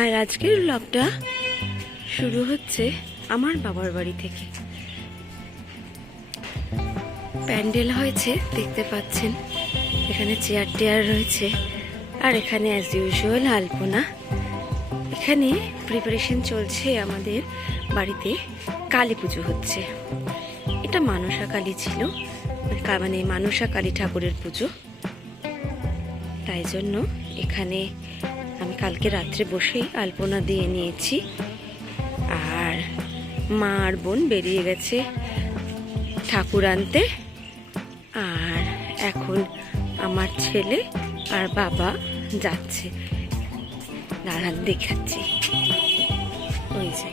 আর আজকের ব্লগটা শুরু হচ্ছে আমার বাবার বাড়ি থেকে। প্যান্ডেল হয়েছে দেখতে পাচ্ছেন, এখানে চেয়ার টেয়ার রয়েছে, আর এখানে অ্যাজ ইউজুয়াল আলপনা। এখানে প্রিপারেশন চলছে, আমাদের বাড়িতে কালী পুজো হচ্ছে। এটা মানসা কালী ছিল, মানে মানসা কালী ঠাকুরের পুজো। তাই জন্য এখানে আমি কালকে রাত্রে বসেই আলপনা দিয়ে নিয়েছি। আর মা আর বোন বেরিয়ে গেছে ঠাকুর আনতে। আর এখন আমার ছেলে আর বাবা যাচ্ছে, দাঁড়ান দেখাচ্ছি। ওই যে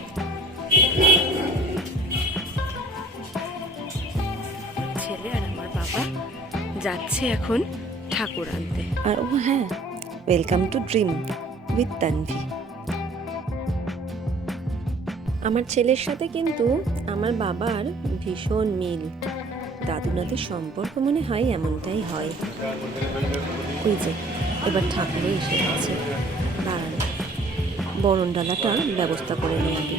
ছেলে আর আমার বাবা যাচ্ছে এখন ঠাকুর আনতে। আর ও হ্যাঁ, welcome to dream with Tanvi. আমার ছেলের সাথে কিন্তু আমার বাবার ভীষণ মিল, দাদু নাতির সম্পর্ক মনে হয় এমনটাই হয়। ওই যে এবার ঠাকুরও এসে গেছে, দাঁড়ান বরণ ডালাটার ব্যবস্থা করে নেওয়া আগে।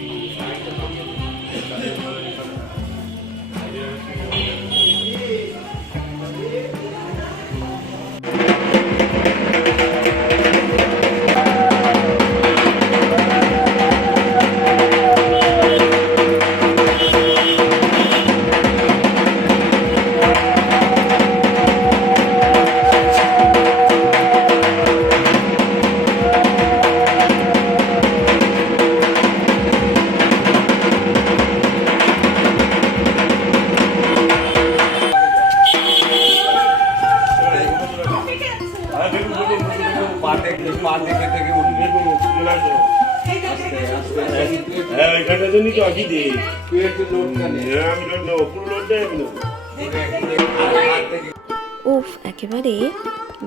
উফ, একেবারে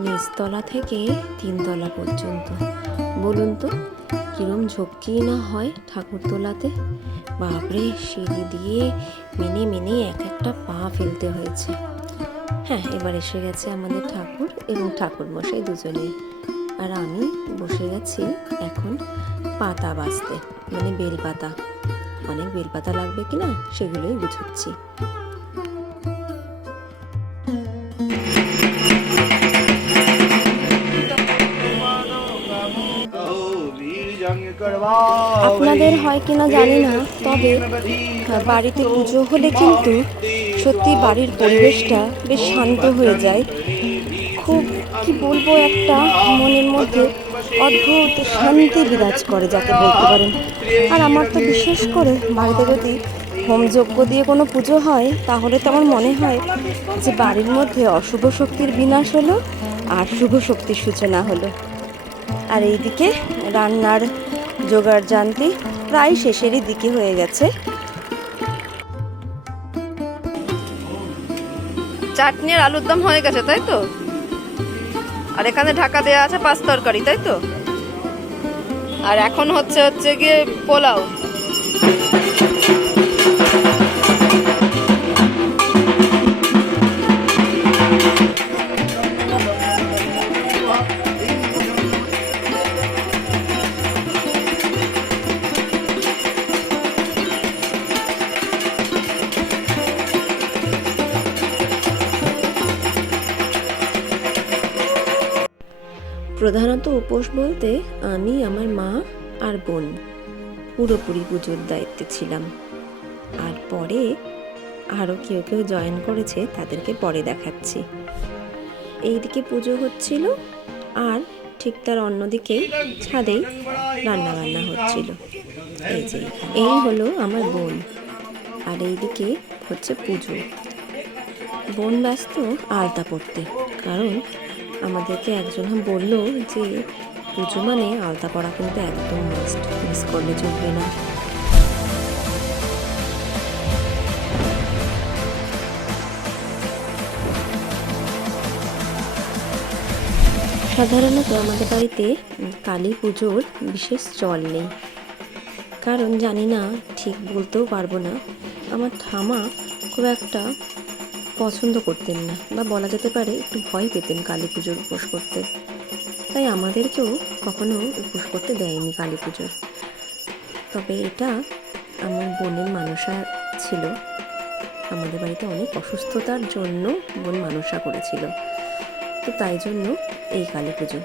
নিচতলা থেকে 3 তলা পর্যন্ত। বলুন তো কিরম ঝক্কি না হয় ঠাকুর তোলাতে। বাপরে, সিঁড়ি দিয়ে মেনে মেনে এক একটা পা ফেলতে হয়েছে। হ্যাঁ, এবার এসে গেছে আমাদের ঠাকুর এবং ঠাকুর মশাই দুজনে। আর আমি বসে গেছি এখন পাতা বাছতে, মানে বেলপাতা। অনেক বেলপাতা লাগবে কিনা সেগুলোই গুছোচ্ছি। আপনাদের হয় কিনা জানি না, তবে বাড়িতে পুজো হলে কিন্তু সত্যি বাড়ির পরিবেশটা বেশ শান্ত হয়ে যায়। খুব কি বলবো, একটা মনের মধ্যে অদ্ভুত শান্তি বিরাজ করে যাকে বলতে পারেন। আর আমার তো বিশেষ করে বাড়িতে যদি হোমযজ্ঞ দিয়ে কোনো পুজো হয়, তাহলে তো আমার মনে হয় যে বাড়ির মধ্যে অশুভ শক্তির বিনাশ হলো আর শুভ শক্তির সূচনা হলো। আর এইদিকে রান্নার জোগাড় জানতি প্রায় শেষেরই দিকে হয়ে গেছে। চাটনি আর আলুর দম হয়ে গেছে, তাই তো? আর এখানে ঢাকা দেওয়া আছে 5 তরকারি, তাই তো? আর এখন হচ্ছে গিয়ে পোলাও। প্রধানত উপোস বলতে আমি, আমার মা আর বোন পুরোপুরি পুজোর দায়িত্বে ছিলাম। আর পরে আরও কেউ কেউ জয়েন করেছে, তাদেরকে পরে দেখাচ্ছি। এইদিকে পুজো হচ্ছিল আর ঠিক তার অন্যদিকেই ছাদেই রান্না বান্না হচ্ছিল। এই যে এই হলো আমার বোন, আর এইদিকে হচ্ছে পুজো। বোন ব্যস্ত আলতা পড়তে, কারণ আমাদেরকে একজন বললো যে পুজো মানে আলতা পড়া কিন্তু একদম মাস্ট, মিস করলে চলবে না। সাধারণত আমাদের বাড়িতে কালী পুজোর বিশেষ চল নেই, কারণ জানি না, ঠিক বলতেও পারবো না। আমার ঠামা খুব একটা পছন্দ করতেন না, বা বলা যেতে পারে একটু ভয় পেতেন কালী পুজোর উপোস করতে। তাই আমাদেরকেও কখনো উপোস করতে দেয়নি কালী পুজোর। তবে এটা আমার বোনের মানসা ছিল। আমাদের বাড়িতে অনেক অসুস্থতার জন্য বোন মানসা করেছিল, তো তাই জন্য এই কালী পুজো।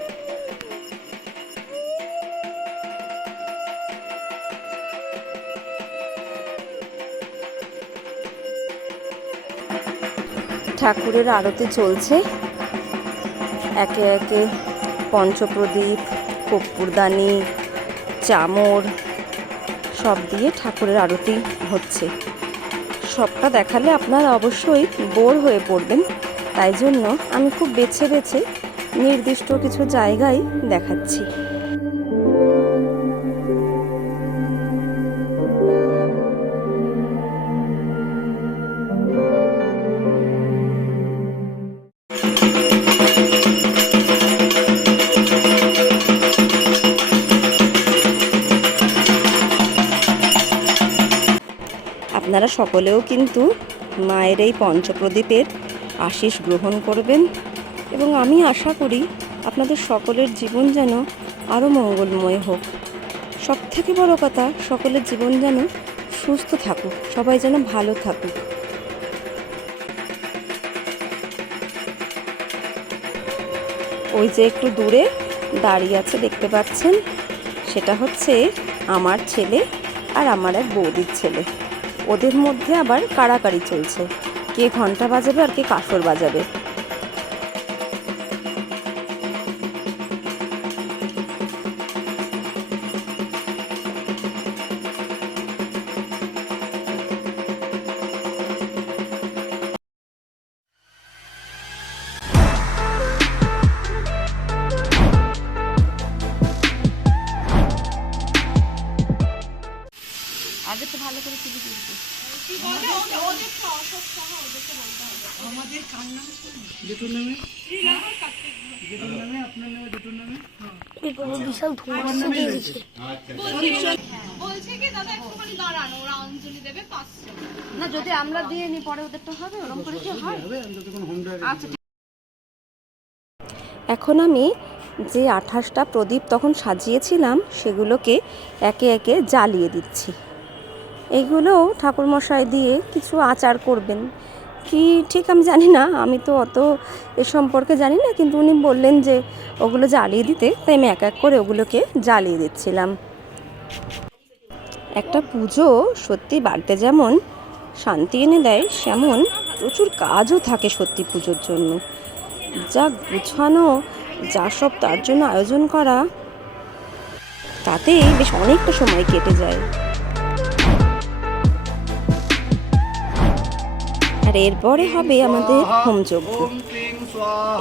ঠাকুরের আরতি চলছে, একে একে পঞ্চপ্রদীপ, কর্পূরদানি, চামর সব দিয়ে ঠাকুরের আরতি হচ্ছে। সবটা দেখালে আপনারা অবশ্যই বোর হয়ে পড়বেন, তাই জন্য আমি খুব বেছে বেছে নির্দিষ্ট কিছু জায়গায় দেখাচ্ছি। আপনারা সকলেও কিন্তু মায়ের এই পঞ্চপ্রদীপের আশীষ গ্রহণ করবেন এবং আমি আশা করি আপনাদের সকলের জীবন যেন আরও মঙ্গলময় হোক। সবথেকে বড় কথা, সকলের জীবন যেন সুস্থ থাকুক, সবাই যেন ভালো থাকুক। ওই যে একটু দূরে দাঁড়িয়ে আছে দেখতে পাচ্ছেন, সেটা হচ্ছে আমার ছেলে আর আমার এক বৌদির ছেলে। ওদের মধ্যে আবার কাড়াকাড়ি চলছে, কে ঘন্টা বাজাবে আর কে কাসর বাজাবে। আগে তো ভালো করে ছবি তুলতে আমাদের কার নাম জেঠুর নামে জেঠুর নামে আপনার নামে জেঠুর নামে বিশাল ধোঁয়া দিয়ে দিচ্ছে। বলছে কি দাদা একটুখানি দাঁড়ান, ওরা অঞ্জলি দেবে 500 না, যদি আমরা দিয়ে নি পরে ওদেরটা হবে, ওরকম করে কি হয়? আচ্ছা, এখন আমি যে 28টা প্রদীপ তখন সাজিয়েছিলাম সেগুলোকে একে একে জ্বালিয়ে দিচ্ছি। এইগুলো ঠাকুরমশাই দিয়ে কিছু আচার করবেন কি ঠিক আমি জানি না, আমি তো অত এ সম্পর্কে জানি না, কিন্তু উনি বললেন যে ওগুলো জ্বালিয়ে দিতে, তাই আমি এক এক করে ওগুলোকে জ্বালিয়ে দিচ্ছিলাম। একটা পুজো সত্যি বাড়িতে যেমন শান্তি এনে দেয়, সেমন প্রচুর কাজও থাকে সত্যি পুজোর জন্য। যা গুছানো, যা সব তার জন্য আয়োজন করা, তাতে বেশ অনেকটা সময় কেটে যায়। আর এরপরে হবে আমাদের হোমযজ্ঞ।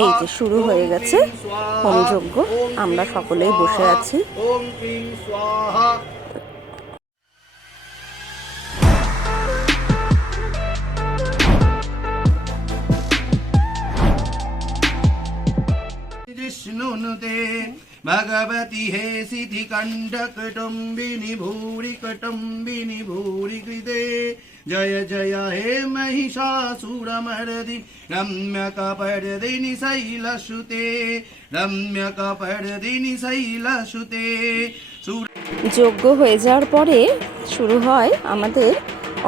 এই যে শুরু হয়ে গেছে হোমযজ্ঞ, আমরা সকলেই বসে আছি। भगवती हे सिद्धि कंडकटुम्बिनी भूरि कटुम्बिनी भूरि कृते जय जय हे महिषासुरमर्दिनि रम्यकपर्दिनि शैलसुते रम्यकपर्दिनि शैलसुते। যজ্ঞ হয়ে যাওয়ার পরে শুরু হয় আমাদের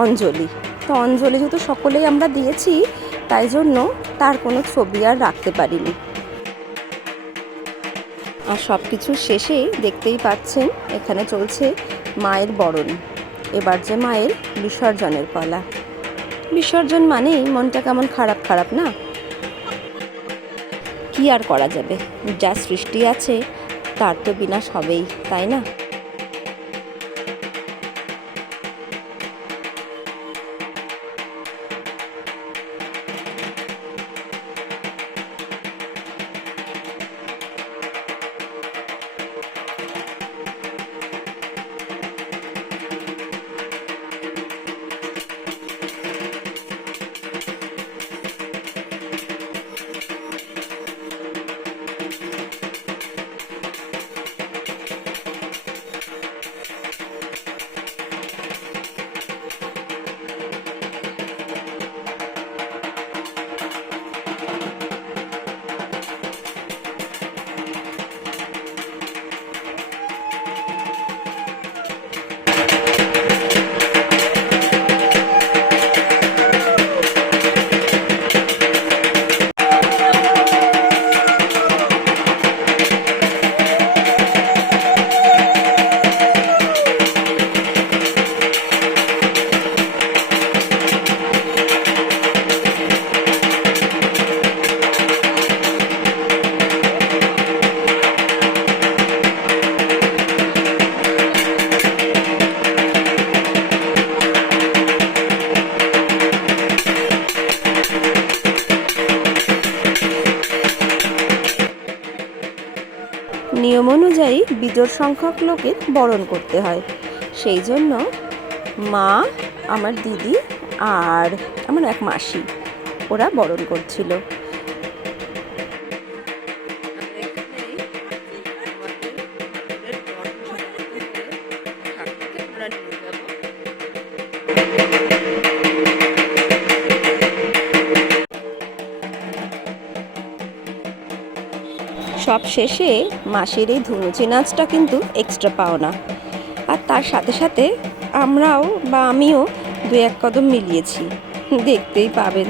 অঞ্জলি। তো অঞ্জলি যেহেতু সকলেই আমরা দিয়েছি, তাই জন্য তার কোনো ছবি আর রাখতে পারিনি। আর সব কিছু শেষে দেখতেই পাচ্ছেন এখানে চলছে মায়ের বরণ। এবার যে মায়ের বিসর্জনের পালা। বিসর্জন মানেই মনটা কেমন খারাপ খারাপ না? কি আর করা যাবে, যা সৃষ্টি আছে তার তো বিনাশ হবেই, তাই না? বিজোড় সংখ্যক লোকের বরণ করতে হয়। সেই জন্য মা, আমার দিদি আর আমার এক মাসি ওরা বরণ করছিল। সব শেষে মাসির এই ধুনুচি নাচটা কিন্তু এক্সট্রা পাওনা। আর তার সাথে সাথে আমরাও বা আমিও দু এক কদম মিলিয়েছি, দেখতেই পাবেন।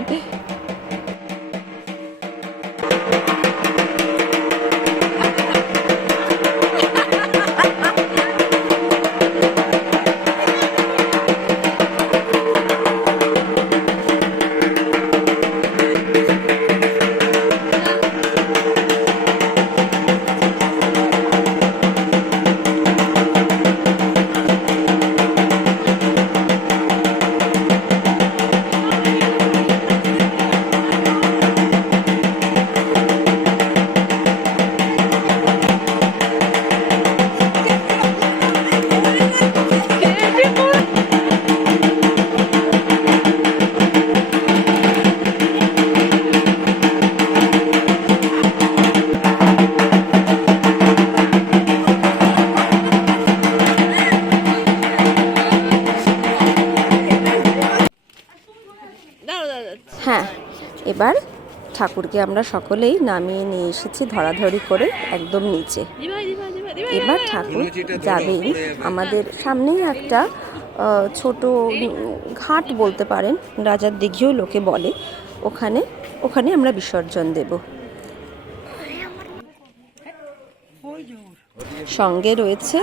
হ্যাঁ, এবার ঠাকুরকে আমরা সকলেই নামিয়ে নিয়ে এসেছি ধরাধরি করে একদম নিচে। এবার ঠাকুর যাবেই, আমাদের সামনেই একটা ছোট ঘাট বলতে পারেন, রাজার দিঘিও লোকে বলে, ওখানে আমরা বিসর্জন দেব। সঙ্গে রয়েছে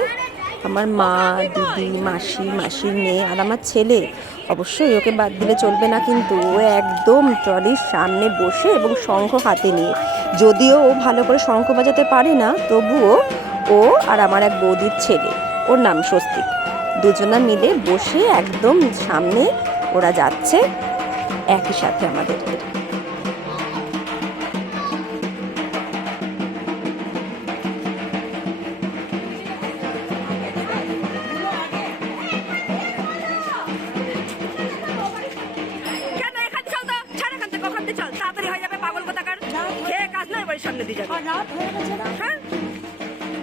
আমার মা, দিদি, মাসি, মাসির মেয়ে আর আমার ছেলে। অবশ্যই ওকে বাদ দিলে চলবে না, কিন্তু ও একদম ট্রলির সামনে বসে এবং শঙ্খ হাতে নিয়ে, যদিও ও ভালো করে শঙ্খ বাজাতে পারে না, তবুও ও আর আমার এক বৌদির ছেলে, ওর নাম স্বস্তিক, দুজনা মিলে বসে একদম সামনে ওরা যাচ্ছে একই সাথে আমাদের।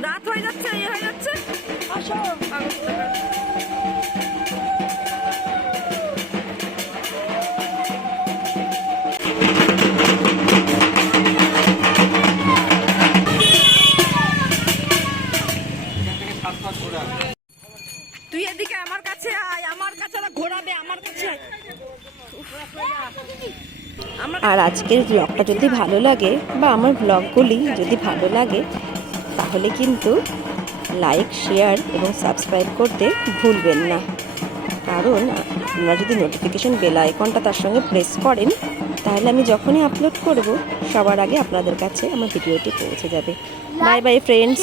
রাত হয়ে যাচ্ছে, হয়ে যাচ্ছে। তুই এদিকে আমার কাছে আয়, আমার কাছে ঘোরাবে, আমার কাছে। আর আজকের ব্লগটা যদি ভালো লাগে বা আমার ব্লগগুলি যদি ভালো লাগে, তাহলে কিন্তু লাইক, শেয়ার এবং সাবস্ক্রাইব করতে ভুলবেন না। কারণ আপনারা যদি নোটিফিকেশন বেল আইকনটা তার সঙ্গে প্রেস করেন, তাহলে আমি যখনই আপলোড করব সবার আগে আপনাদের কাছে আমার ভিডিওটি পৌঁছে যাবে। Bye bye friends.